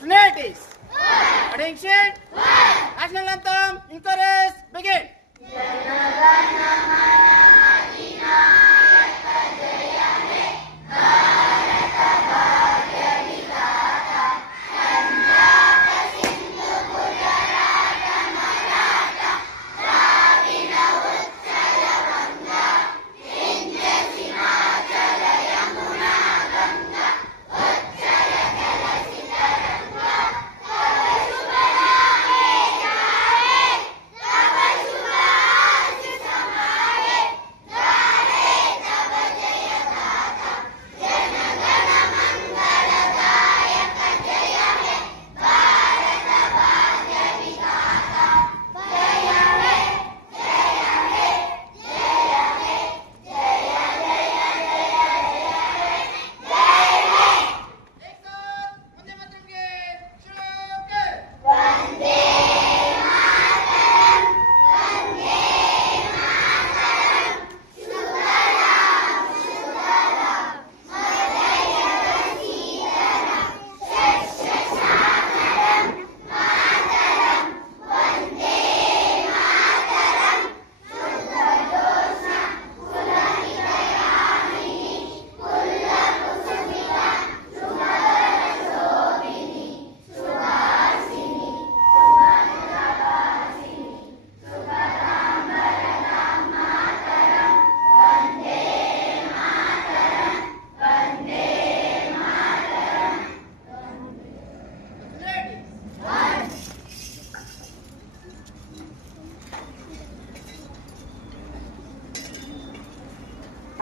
Fraternities. Attention. National anthem. Encourage. Begin.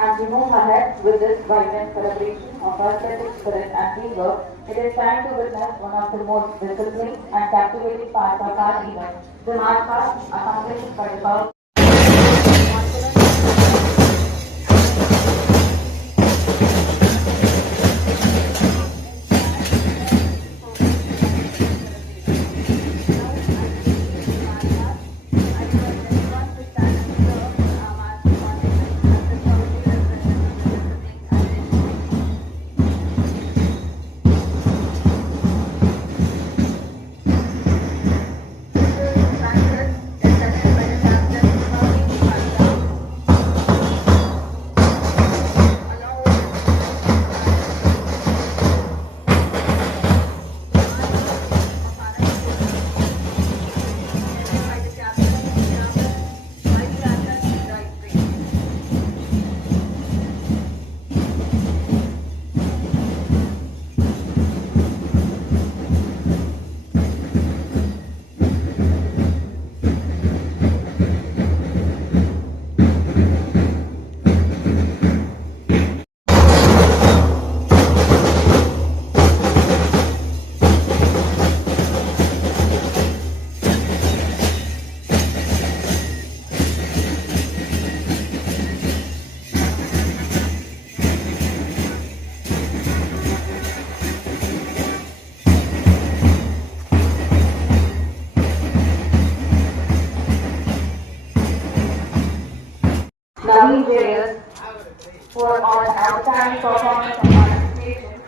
As we move ahead with this vibrant celebration of aesthetic spirit and teamwork, it is time to witness one of the most disciplined and captivating parts of our event, the march past, accompanied by the power. Naveen Jayas for our outstanding performance and participation,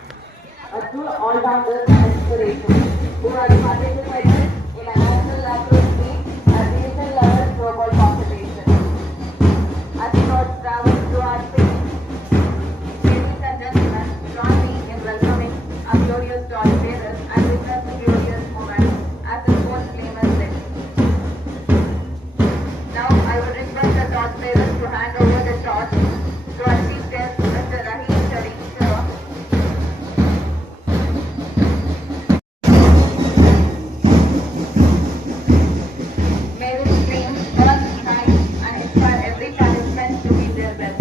a true all-rounder and inspiration, who has participated in a national lacrosse team and regional level throwball competition. As he was traveled through our city, ladies and gentlemen, join me in welcoming our glorious torch bearers and witness the glorious moment as the sports claimants led. Now I would request the torch bearers to hand over the torch to our chief guest, Mr. Rahim Sharif, sir. May this dream burn, shine and inspire every participant to be their best.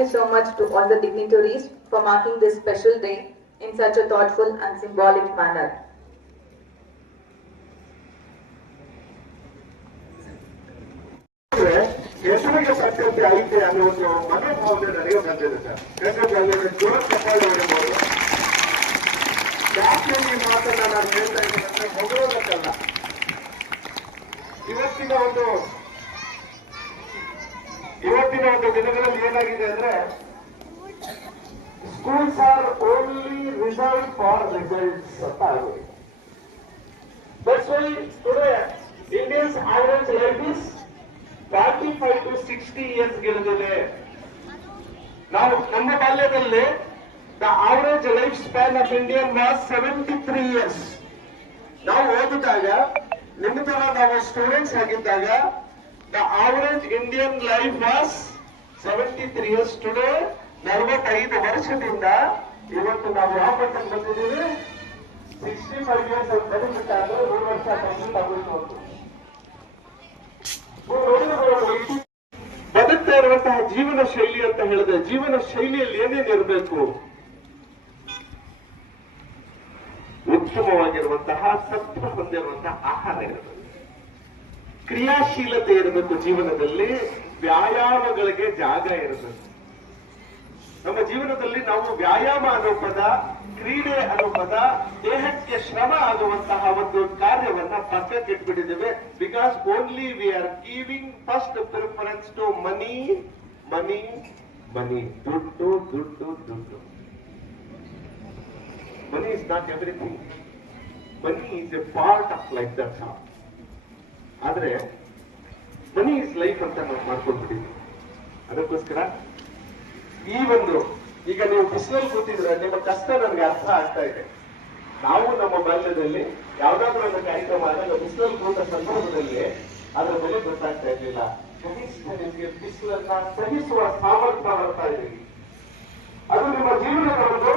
you so much to all the dignitaries for marking this special day in such a thoughtful and symbolic manner. ಹೆಸರಿಗೆ ತಕ್ಕಂತೆ ಐತೆ ಅನ್ನೋ ಒಂದು ಮನೋಭಾವನೆ ನನಗೆ ಬಂದಿದೆ sir. ಯಾಕಂದ್ರೆ ಜೋರ ಸಫಾಯಿ ಮಾಡಬಹುದು. ಯಾಕೆ ಈ ಮಾತನ್ನ ನಾನು ಹೇಳ್ತಾ ಇದ್ದೀನಿ ಅಂದ್ರೆ ಹೊಗಳೋದಕ್ಕಲ್ಲ. ಇವತ್ತಿನ ಒಂದು ದಿನಗಳಲ್ಲಿ ಏನಾಗಿದೆ ಅಂದ್ರೆ schools are only reserved for results ಅಂತ ಆಗಿದೆ. That's why today Indians average life is 45 to 60 years ಗಿಳಿದಿದೆ. ನಾವು ನಮ್ಮ ಬಾಲ್ಯದಲ್ಲಿ the average life span of Indian was 73 years. ನಾವು ಓದಿದಾಗ ನಿಮ್ಮ ತರ ನಾವು ಸ್ಟೂಡೆಂಟ್ಸ್ ಆಗಿದ್ದಾಗ the average Indian life was 73 years. Today 45 ವರ್ಷದಿಂದ ಇವತ್ತು ನಾವು ಯಾವ ಮಟ್ಟಕ್ಕೆ ಬಂದಿದ್ದೀವಿ? 65 years ಅಂತ ಬಂದ್ಬಿಟ್ಟಾದ್ರೆ 3 ವರ್ಷ ಕಂಪ್ಲೀಟ್ ಆಗೋಯ್ತು. ಬದುಕ್ತಾ ಇರುವಂತಹ ಜೀವನ ಶೈಲಿ ಅಂತ ಹೇಳಿದ್ರೆ ಜೀವನ ಶೈಲಿಯಲ್ಲಿ ಏನೇನಿರಬೇಕು? ಉತ್ತಮವಾಗಿರುವಂತಹ ಸತ್ವ ಹೊಂದಿರುವಂತಹ ಆಹಾರ ಇರಬೇಕು, ಕ್ರಿಯಾಶೀಲತೆ ಇರಬೇಕು, ಜೀವನದಲ್ಲಿ ವ್ಯಾಯಾಮಗಳಿಗೆ ಜಾಗ ಇರಬೇಕು. ನಮ್ಮ ಜೀವನದಲ್ಲಿ ನಾವು ವ್ಯಾಯಾಮ ಅನ್ನೋ ಪದ, ಕ್ರೀಡೆ ಅನ್ನೋ ಪದ, ದೇಹಕ್ಕೆ ಶ್ರಮ ಆಗುವಂತಹ ಒಂದು ಕಾರ್ಯವನ್ನ ಪಕ್ಕಕ್ಕೆ ಇಟ್ಬಿಟ್ಟಿದ್ದೇವೆ. Because only we are giving first preference to money money money. ದುಡ್ಡು ದುಡ್ಡು ದುಡ್ಡು. Money is not everything. Money is a part of life. That's all. ಆದ್ರೆ ಮನಿ ಇಸ್ ಲೈಫ್ ಅಂತ ನಾವು ಮಾಡ್ಕೊಂಡ್ಬಿಟ್ಟಿದ್ವಿ. ಅದಕ್ಕೋಸ್ಕರ ಈಗ ನೀವು ಬಿಸಿಲಲ್ಲಿ ಕೂತಿದ್ರೆ ನಿಮ್ಮ ಕಷ್ಟ ನನಗೆ ಅರ್ಥ ಆಗ್ತಾ ಇದೆ. ನಾವು ನಮ್ಮ ಬಾಲ್ಯದಲ್ಲಿ ಯಾವ್ದಾದ್ರು ಒಂದು ಕಾರ್ಯಕ್ರಮ ಆದಾಗ ಬಿಸಿಲಲ್ಲಿ ಕೂತ ಸಂದರ್ಭದಲ್ಲಿ ಅದರ ಬೆಲೆ ಗೊತ್ತಾಗ್ತಾ ಇರ್ಲಿಲ್ಲ. ಕನಿಷ್ಠ ನಿಮಗೆ ಬಿಸಿಲನ್ನ ಸಹಿಸುವ ಸಾಮರ್ಥ್ಯ ಬರ್ತಾ ಇದೆ. ಅದು ನಿಮ್ಮ ಜೀವನದ ಒಂದು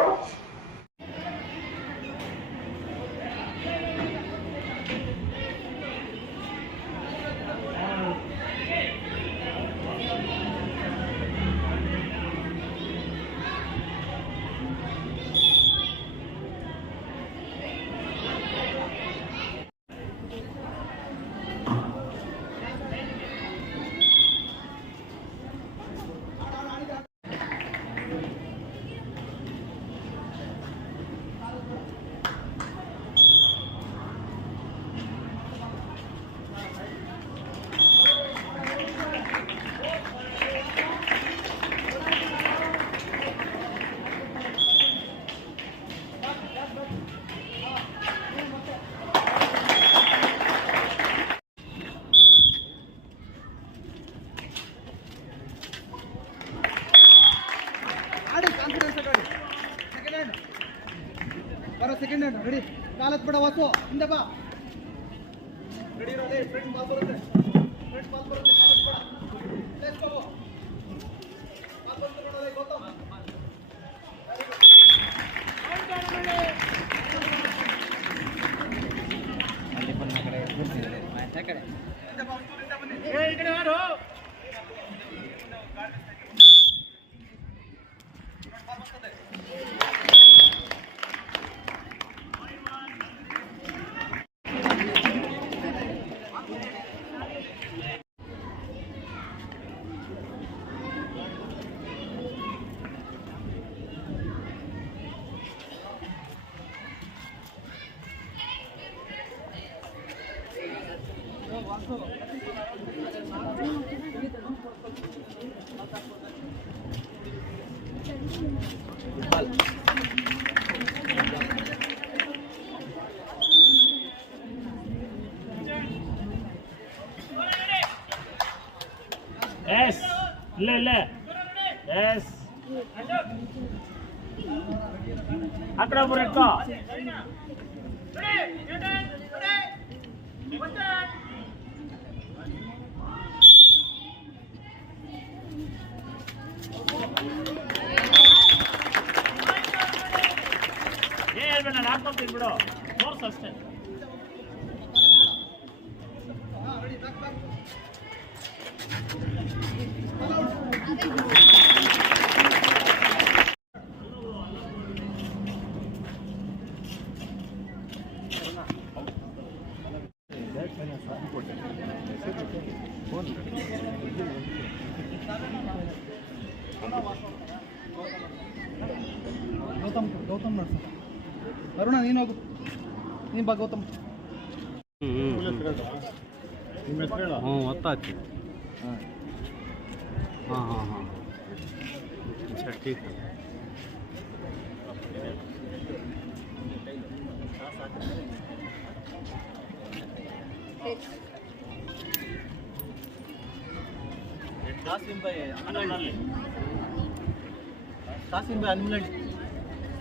ಸೆಕೆಂಡ್ ಹ್ಯಾಂಡ್ ರೆಡಿ. ಕಾಲತ್ ಬಿಡ ವಾಸು ಹಿಂದೆ ಬಾ. ರೆಡಿ ಇರೋದೇ. ಫ್ರಂಟ್ ಬಾಲ್ ಬರುತ್ತೆ, ಫ್ರಂಟ್ ಬಾಲ್ ಬರುತ್ತೆ. ಕಾಲತ್ ಬಿಡ. ಪ್ಲೇಸ್ ಕೊಡು. ಬಾಲ್ ಬಂತು ನೋಡೋದೇ ಗೌತಮ್. ಅಲ್ಲಿ ಬಂದ ಕಡೆ ಕೂರ್ತಿದ್ದಾರೆ. ಮ್ಯಾಚ್ ಆ ಕಡೆ ಹಿಂದೆ ಬಾ. ಹಿಂದೆ ಬನ್ನಿ. ಈ ಕಡೆ ಯಾರು? Yes, le. Yes. Akra burekko. ಹೇಳ್ಬೇಡ, ಹಾಕ್ಕೊಡ್ತೀನಿ ಬಿಡು. ತೋರ್ಸು ಅಷ್ಟೇ. ಗೌತಮ್ ನಡ್ಸ ಅರುಣ ನೀನು ಹೋಗು ನೀನು ಬಾ ಗೌತಮ್ ಹ್ಞೂ ಗೊತ್ತಾಯ್ತು ಹಾಂ ಹಾಂ ಹಾಂ अच्छा ठीक है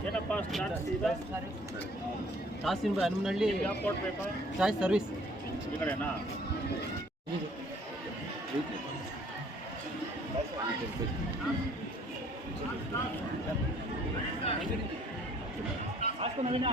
ಏನಪ್ಪ ಸ್ಟಾರ್ಟ್ ಸೀದಾ ಹನುಮನಹಳ್ಳಿ ಯಾವ ಕೋಟ್ ಬೇಕಾ ಚಾಯ್ ಸರ್ವಿಸ್ ಈ ಕಡೆನಾ ಹಾಸ್ಕೊ ನವೀನ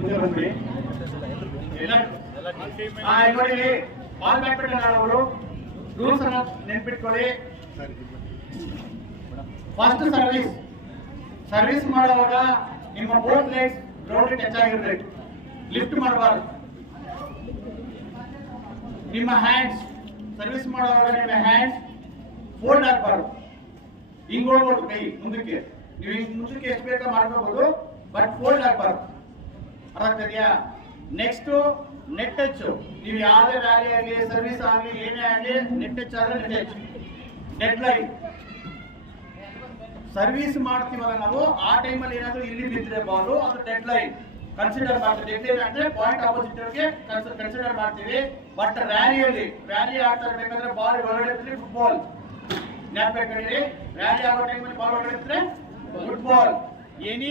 ಮುಂದೆ ಬಂದ್ಬಿಡಿ ನೋಡಿ ಬಾಲ್ ಬ್ಯಾಡ್ಮಿಂಟನ್ ಆಡೋರು ರೂಲ್ಸ್ ಅನ್ನ ನೆನ್ಪಿಟ್ಕೊಳ್ಳಿ. ಫಸ್ಟ್ ಸರ್ವಿಸ್ ಮಾಡುವಾಗ ನಿಮ್ಮ ಬೋತ್ ಲೆಗ್ಸ್ ಗ್ರೌಂಡ್ ಟಚ್ ಆಗಿರ್ಬೇಕು, ಲಿಫ್ಟ್ ಮಾಡಬಾರ್ದು. ನಿಮ್ಮ ಹ್ಯಾಂಡ್ಸ್ ಸರ್ವಿಸ್ ಮಾಡುವಾಗ ನಿಮ್ಮ ಹ್ಯಾಂಡ್ಸ್ ಫೋಲ್ಡ್ ಆಗಬಾರ್ದು, ಹಿಂಗ್ ಹೋಗ್ಬೋದು ಕೈ ಮುಂದಕ್ಕೆ. ನೀವು ಹಿಂಗ್ ಮುಂದಕ್ಕೆ ಎಷ್ಟು ಬೇಕಾ ಮಾಡ್ಕೋಬಹುದು, ಬಟ್ ಫೋಲ್ಡ್ ಆಗಬಾರ್ದು. ಅರ್ಥ ಇದೆಯಾ? Next net touch. ನೀವು ಯಾವುದೇ ವ್ಯಾಲಿ ಆಗಲಿ ಸರ್ವಿಸ್ ಆಗಲಿ ಏನೇ ಆಗಲಿ ನೆಟ್ ಟಚ್ ಆದ್ರೆ net touch. Dead line service ಮಾಡ್ತೀವಲ್ಲ ನಾವು, ಆ ಟೈಮಲ್ಲಿ ಏನಾದ್ರು ಇಲ್ಲಿ ಬಿದ್ದರೆ ಬಾಲು, ಅದು ಡೆಡ್ ಲೈನ್ ಕನ್ಸಿಡರ್ ಮಾಡ್ತೀವಿ. ಡೆಡ್ ಲೈನ್ ಅಂದ್ರೆ ಪಾಯಿಂಟ್ ಆಪೋಸಿಟ್ ಕನ್ಸಿಡರ್ ಮಾಡ್ತೀವಿ. ಬಟ್ ರ್ಯಾಲಿ ಆಡ್ತಾ ಇರ್ಬೇಕಾದ್ರೆ ಬಾಲ್ ಒಳಗಡೆ ಇದ್ರೆ ಫುಟ್ಬಾಲ್ ಜ್ಞಾಪಕ. ರ್ಯಾಲಿ ಆಗೋ ಟೈಮಲ್ಲಿ ಬಾಲ್ ಒಳಗಡೆ ಇದ್ರೆ football. Any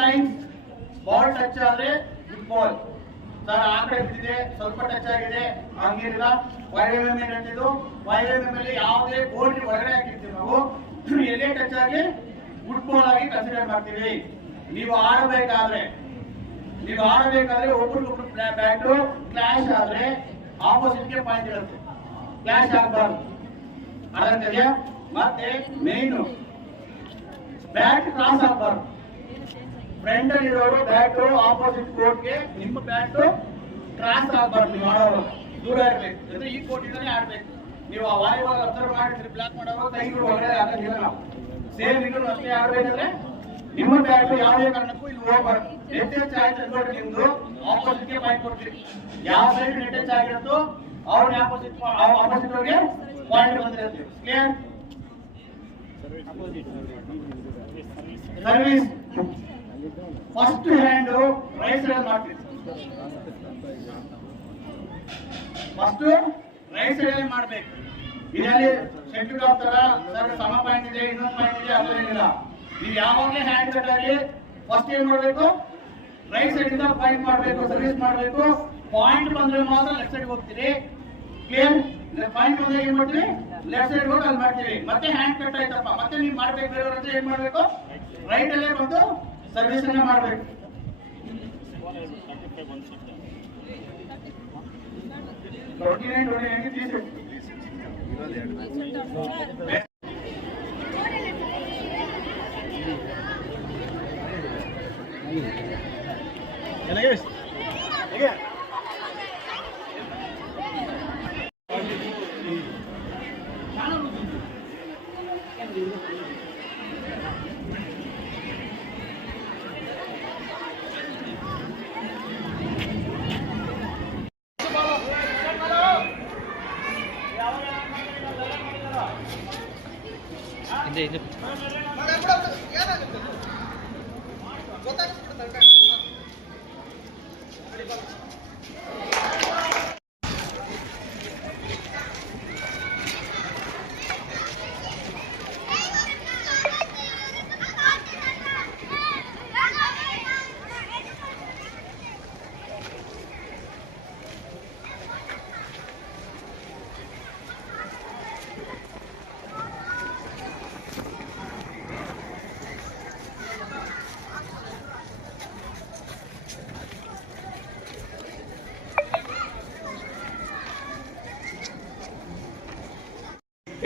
lines ball touch ಆದ್ರೆ ಫುಟ್ಬಾಲ್. ಸರ್ ಆ ಕಡೆ ಬಿದ್ದಿದೆ, ಸ್ವಲ್ಪ ಟಚ್ ಆಗಿದೆ, ಹಂಗೇನಿಲ್ಲ. 5 mm ಅಂತಿದ್ದು 5 mm ಅಲ್ಲಿ ಯಾವುದೇ ಬೋಲ್ಡ್ ಒಳಗಡೆ ಹಾಕಿರ್ತೀವಿ ನಾವು, ಎಲ್ಲೇ ಟಚ್ ಆಗಿ ಫುಟ್ಬಾಲ್ ಆಗಿ ಕನ್ಸಿಡರ್ ಮಾಡ್ತೀವಿ. ನೀವು ಆಡಬೇಕಾದ್ರೆ ಒಬ್ಬರಿಗೊಬ್ರು ಬ್ಯಾಟು ಕ್ಲಾಶ್ ಆದ್ರೆ ಆಪೋಸಿಟ್ಗೆ ಪಾಯಿಂಟ್ ಇರುತ್ತೆ, ಕ್ಲಾಶ್ ಆಗಬಾರ್ದು. ಅರ್ಥಾಗ್ತದೆಯಾ? ಮತ್ತೆ ಮೇನು ಬ್ಯಾಟ್ ಕ್ರಾಸ್ ಆಗಬಾರ್ದು. ಫ್ರಂಟ್ ಅಲ್ಲಿ ಇರೋರು ಬ್ಯಾಟ್ ಆಪೋಸಿಟ್ ಕೋರ್ಟ್ಗೆ, ನಿಮ್ಮ ಬ್ಯಾಟ್ ಕ್ರಾಸ್ ಆಗಬಾರ್ದು. ನೀವು ಆಡೋರು ದೂರ ಇರಬೇಕು, ಅಂದ್ರೆ ಈ ಕೋರ್ಟ್ ಇಂದಾನೆ ಆಡ್ಬೇಕು. ನೀವು ಆ ವಾಲಿಬಾಲ್ ಅಬ್ಸರ್ವ್ ಮಾಡಿದ್ರೆ ಬ್ಲಾಕ್ ಮಾಡೋರು ಕೈಗಳು ಒಳಗಡೆ ಆಗಂಗಿಲ್ಲ. ನಾವು ಸೇಮ್ ಇದನ್ನು ಅಷ್ಟೇ ಆಡ್ಬೇಕಾದ್ರೆ ನಿಮ್ಮ ಬ್ಯಾಟ್ ಯಾವುದೇ ಕಾರಣಕ್ಕೂ ಇಲ್ಲಿ ಹೋಗ್ಬಾರ್ದು. ನೆಟ್ ಟಚ್ ಆಯ್ತು ಅನ್ಕೊಂಡು ನಿಮ್ದು ಆಪೋಸಿಟ್ಗೆ ಪಾಯಿಂಟ್ ಕೊಡ್ತೀರಿ. ಯಾವ ಸೈಡ್ ನೆಟ್ ಟಚ್ ಆಗಿರುತ್ತೋ ಅವ್ರಿಗೆ ಆಪೋಸಿಟ್ ಅವ್ರಿಗೆ ಪಾಯಿಂಟ್ ಬಂದಿರುತ್ತೆ. Clear? Service first hand right side ಮಾಡ್ತೀವಿ. ಫಸ್ಟ್ ರೈಟ್ ಸೈಡ್ ಮಾಡ್ಬೇಕು. ಇದರಲ್ಲಿ ಸೆಂಟ್ರಲ್ ಆಫ್ ತರ ಸಮ ಪಾಯಿಂಟ್ ಇದೆ, ಇನ್ನೊಂದು ಪಾಯಿಂಟ್ ಇದೆ, ಅದೇನಿಲ್ಲ. ನೀವು ಯಾವಾಗಲೇ ಹ್ಯಾಂಡ್ ಕಟ್ ಆಗಿ ಫಸ್ಟ್ ಏನ್ ಮಾಡ್ಬೇಕು, ರೈಟ್ ಸೈಡ್ ಇಂದ ಪಾಯಿಂಟ್ ಮಾಡಬೇಕು, ಸರ್ವಿಸ್ ಮಾಡಬೇಕು. ಪಾಯಿಂಟ್ ಬಂದ್ರೆ ಮಾತ್ರ ಲೆಫ್ಟ್ ಸೈಡ್ ಹೋಗ್ತೀರಿ. ಕ್ಲಿಯರ್? ಪಾಯಿಂಟ್ ಬಂದ್ರೆ ಏನ್ ಮಾಡ್ತೀವಿ, ಲೆಫ್ಟ್ ಸೈಡ್ ಹೋಗಿ ಅಲ್ಲಿ ಮಾಡ್ತೀವಿ. ಮತ್ತೆ ಹ್ಯಾಂಡ್ ಕಟ್ ಆಯ್ತಪ್ಪ, ಮತ್ತೆ ನೀವು ಮಾಡ್ಬೇಕು ಬೇರೆಯವ್ರ ಏನ್ ಮಾಡ್ಬೇಕು, ರೈಟ್ ಅಲ್ಲೇ ಬಂದು ಸರ್ವಿಸ್ ಅನ್ನ ಮಾಡಬೇಕು. ಏನಾಗುತ್ತೆ ಗೊತ್ತಾಗ್ಬಿಡುತ್ತೆ.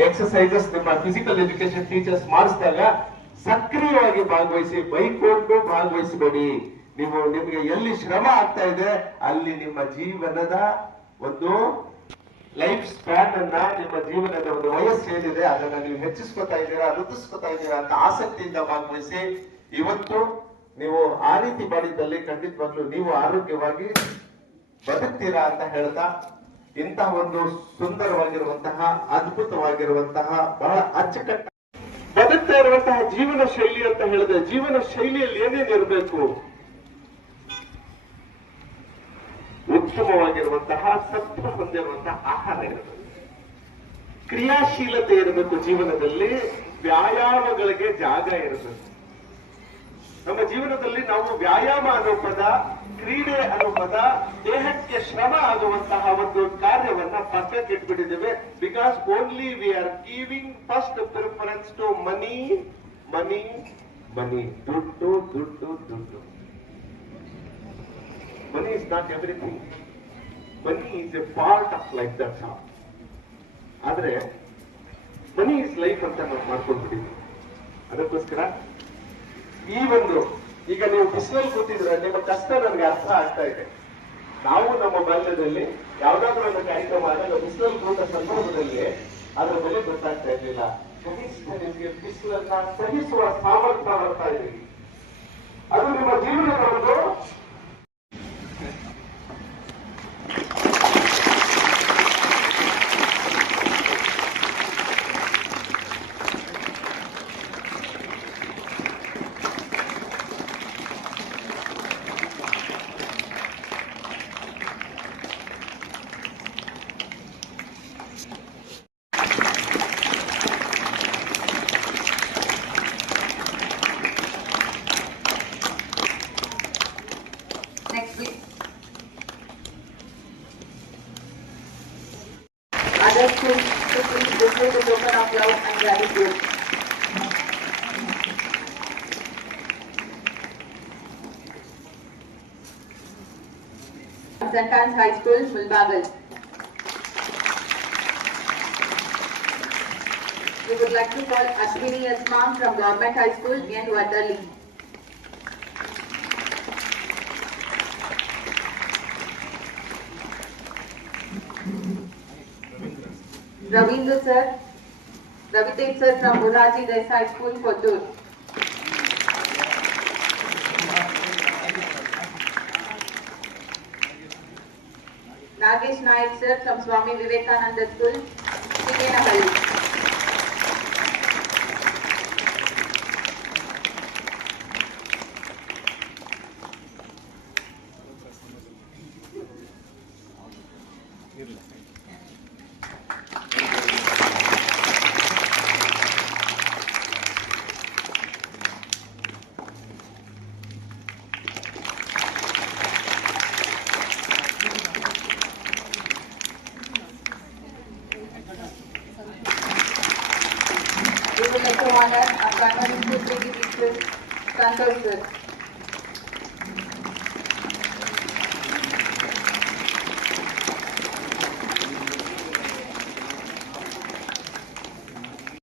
ಎಕ್ಸಸೈಸಸ್ ನಿಮ್ಮ ಫಿಸಿಕಲ್ ಎಜುಕೇಶನ್ ಟೀಚರ್ಸ್ ಮಾಡಿಸಿದಾಗ ಸಕ್ರಿಯವಾಗಿ ಭಾಗವಹಿಸಿ, ಬೈಕೊಂಡು ಭಾಗವಹಿಸಬೇಡಿ. ನಿಮಗೆ ಎಲ್ಲಿ ಶ್ರಮ ಆಗ್ತಾ ಇದೆ ಅಲ್ಲಿ ನಿಮ್ಮ ಜೀವನದ ಒಂದು ಲೈಫ್ ಸ್ಪ್ಯಾನ್ ಅನ್ನ, ನಿಮ್ಮ ಜೀವನದ ಒಂದು ವಯಸ್ಸು ಏನಿದೆ ಅದನ್ನ ನೀವು ಹೆಚ್ಚಿಸ್ಕೊತಾ ಇದ್ದೀರಾ, ವೃದ್ಧಿಸ್ಕೊತಾ ಇದ್ದೀರಾ ಅಂತ ಆಸಕ್ತಿಯಿಂದ ಭಾಗವಹಿಸಿ. ಇವತ್ತು ನೀವು ಆ ರೀತಿ ಮಾಡಿದ್ದಲ್ಲಿ ಖಂಡಿತವಾಗ್ಲೂ ನೀವು ಆರೋಗ್ಯವಾಗಿ ಬದುಕ್ತೀರಾ ಅಂತ ಹೇಳ್ತಾ, ಇಂತಹ ಒಂದು ಸುಂದರವಾಗಿರುವಂತಹ, ಅದ್ಭುತವಾಗಿರುವಂತಹ, ಬಹಳ ಅಚ್ಚುಕಟ್ಟ ಬದುಕ್ತಾ ಇರುವಂತಹ ಜೀವನ ಶೈಲಿ ಅಂತ ಹೇಳಿದ್ರೆ, ಜೀವನ ಶೈಲಿಯಲ್ಲಿ ಏನೇನಿರಬೇಕು? ಉತ್ತಮವಾಗಿರುವಂತಹ ಸತ್ವ ಹೊಂದಿರುವಂತಹ ಆಹಾರ ಇರಬೇಕು, ಕ್ರಿಯಾಶೀಲತೆ ಇರಬೇಕು, ಜೀವನದಲ್ಲಿ ವ್ಯಾಯಾಮಗಳಿಗೆ ಜಾಗ ಇರಬೇಕು. ನಮ್ಮ ಜೀವನದಲ್ಲಿ ನಾವು ವ್ಯಾಯಾಮ ಅನ್ನೋ ಪದ, ಕ್ರೀಡೆ ಅನ್ನೋ ಪದ, ದೇಹಕ್ಕೆ ಶ್ರಮ ಆಗುವಂತಹ ಒಂದು ಕಾರ್ಯವನ್ನ ಪಕ್ಕಕ್ಕೆ ಇಟ್ಬಿಟ್ಟಿದ್ದೇವೆ. Because only we are giving first preference to money, money, money. ದುಡ್ಡು, ದುಡ್ಡು, ದುಡ್ಡು. Money is not everything. Money is a part of life, that's all. ಆದ್ರೆ ಮನಿ ಇಸ್ ಲೈಫ್ ಅಂತ ನಾವು ಮಾಡ್ಕೊಂಡ್ಬಿಟ್ಟಿದ್ವಿ. ಅದಕ್ಕೋಸ್ಕರ ಈ ಒಂದು, ಈಗ ನೀವು ಬಿಸಿಲಲ್ಲಿ ಕೂತಿದ್ರೆ ನಿಮ್ಮ ಕಷ್ಟ ನನಗೆ ಅರ್ಥ ಆಗ್ತಾ ಇದೆ. ನಾವು ನಮ್ಮ ಬಾಲ್ಯದಲ್ಲಿ ಯಾವ್ದಾದ್ರು ಒಂದು ಕಾರ್ಯಕ್ರಮ ಆದಾಗ ಬಿಸಿಲಲ್ಲಿ ಕೂತ ಸಂದರ್ಭದಲ್ಲಿ ಅದರ ಬೆಲೆ ಗೊತ್ತಾಗ್ತಾ ಇರ್ಲಿಲ್ಲ. ಕನಿಷ್ಠ ನಿಮಗೆ ಬಿಸಿಲನ್ನ ಸಹಿಸುವ ಸಾಮರ್ಥ್ಯ ಬರ್ತಾ ಇದೆ. ಅದು ನಿಮ್ಮ ಜೀವನದ ಒಂದು Next, please. Other students to please display the token of love and gratitude. St. Anne's High School, Mulbagal. We would like to call Ashwini Yasman from Government High School, near Wadali. Ravindra sir, Ravitej sir from Muraji Desai School, Kotur. Nagesh Naik sir from Swami Vivekananda School, Sigenahalli. We would like to honor our primary school PE teacher, Santosh sir.